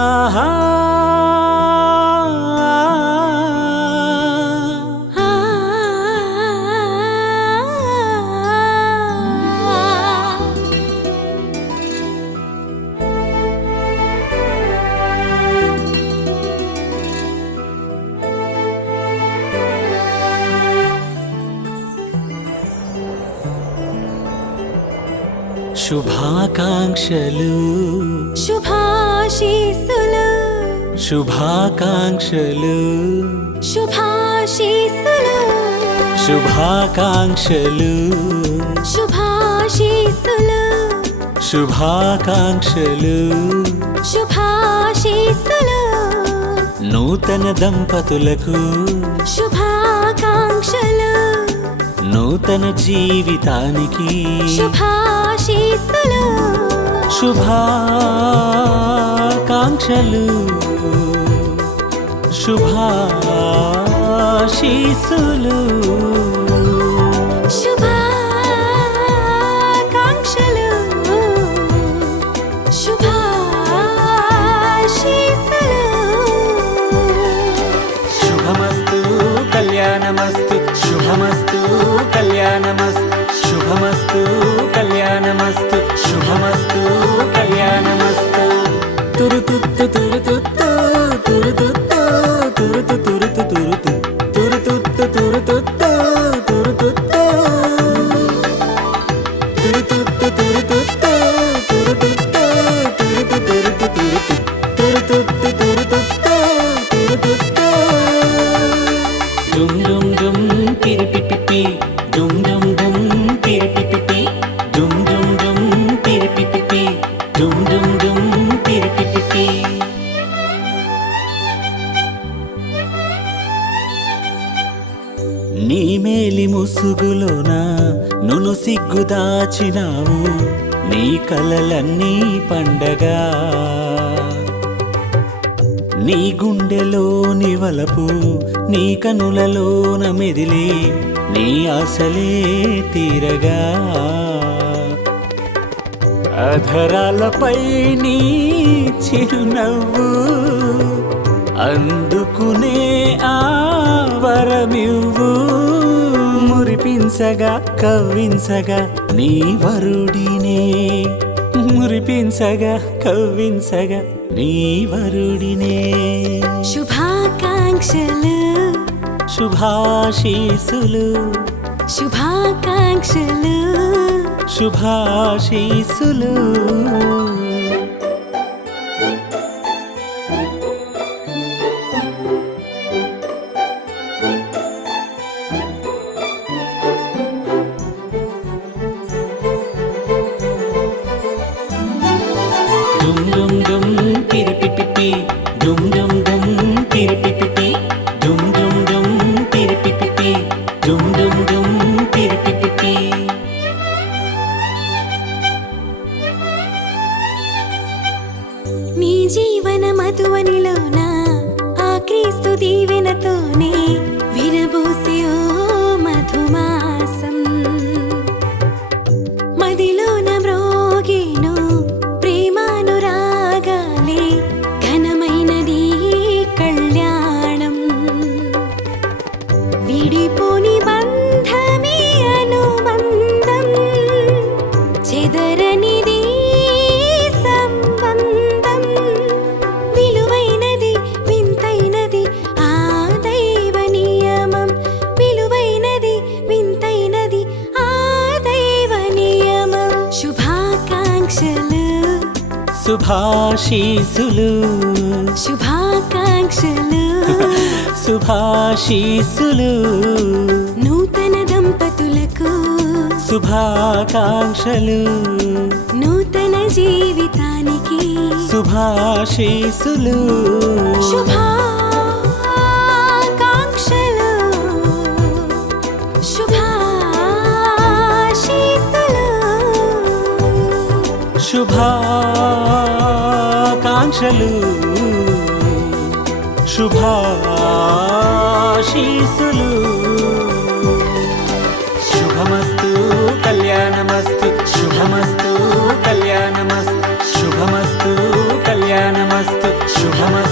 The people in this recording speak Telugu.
ఆహా శుభాకాంక్షలు శుభాశీస్సులు శుభాకాంక్షలు శుభాశీస్సులు శుభాకాంక్షలు శుభాశీస్సులు శుభాకాంక్షలు శుభాశీస్సులు నూతన దంపతులకు శుభాకాంక్షలు నూతన జీవితానికి శుభాశీస్సులు శుభాకాంక్షలు శుభాశీస్సులు శుభాకాంక్షలు శుభాశీస్సులు శుభమస్తు కళ్యాణమస్తు శుభమస్తు కళ్యాణమస్తు శుభమస్తు కళ్యాణమస్తు శుభమస్తు కళ్యాణమస్తు తురుతుత్తు తురుతుత్తు తురుతుత్తు తురుతు తురుతు తురుతు తురుతుత్తు తురుతుత్తు తురుతుత్తు తురుతుత్తు తురుతుత్తు తురుతుత్తు తురుతు తురుతు తురుతు తురుతుత్తు తురుతుత్తు తురుతుత్తు డుమ్ డుమ్ డుమ్ పిరిపిపిపి డుమ్ డుమ్ డుమ్ పిరిపిపిపి డుమ్ డుమ్ డుమ్ పిరిపిపిపి డుమ్ డుమ్ డుమ్ పిరిపిపిపి నీ మేలి ముసుగులోన నును సిగ్గు దాచినావు నీ కలలన్నీ పండగా నీ గుండెలోని వలపు నీ కనులలోన మెదిలి నీ ఆశలే తీరగా అధరాలపై నీ చిరునవ్వు అందుకునే ఆ వరమివ్వు మురిపించగా కవ్వించగా నీ వరుడినే మురిపించగా కవ్వించగా నీ వరుడినే శుభాకాంక్షలు శుభాశీస్సులు శుభాకాంక్షలు శుభాశీస్సులు డుమ్ డుమ్ డుమ్ పిరిపిపిపి డుమ్ డుమ్ డుమ్ పిరిపిపిపి డుమ్ డుమ్ డుమ్ పిరిపిపిపి డుమ్ డుమ్ డుమ్ పిరిపిపిపి నీ జీవన మధువనిలోన ఆ క్రీస్తు దీవెనతోనే విరబూసే ఓ మధుమాసం మదిలోన మ్రోగేను ప్రేమానురాగాలే ఘనమైనది కళ్యాణం విడిపోని బంధమే అనుబంధం చెదరనిది సంబంధం విలువైనది వింతైనది ఆ దైవ నియమం విలువైనది వింతైనది ఆ దైవ నియమం శుభాకాంక్షలు శుభాశీస్సులు శుభాకాంక్షలు శుభాశీస్సులు నూతన దంపతులకు శుభాకాంక్షలు నూతన జీవితానికి శుభాశీస్సులు శుభాకాంక్షలు శుభాశీస్సులు శుభాకాంక్షలు శుభాశీస్సులు శుభమస్తు కళ్యాణమస్తు శుభమస్తు కళ్యాణమస్తు శుభమస్తు కళ్యాణమస్తు శుభమస్తు శుభమస్తు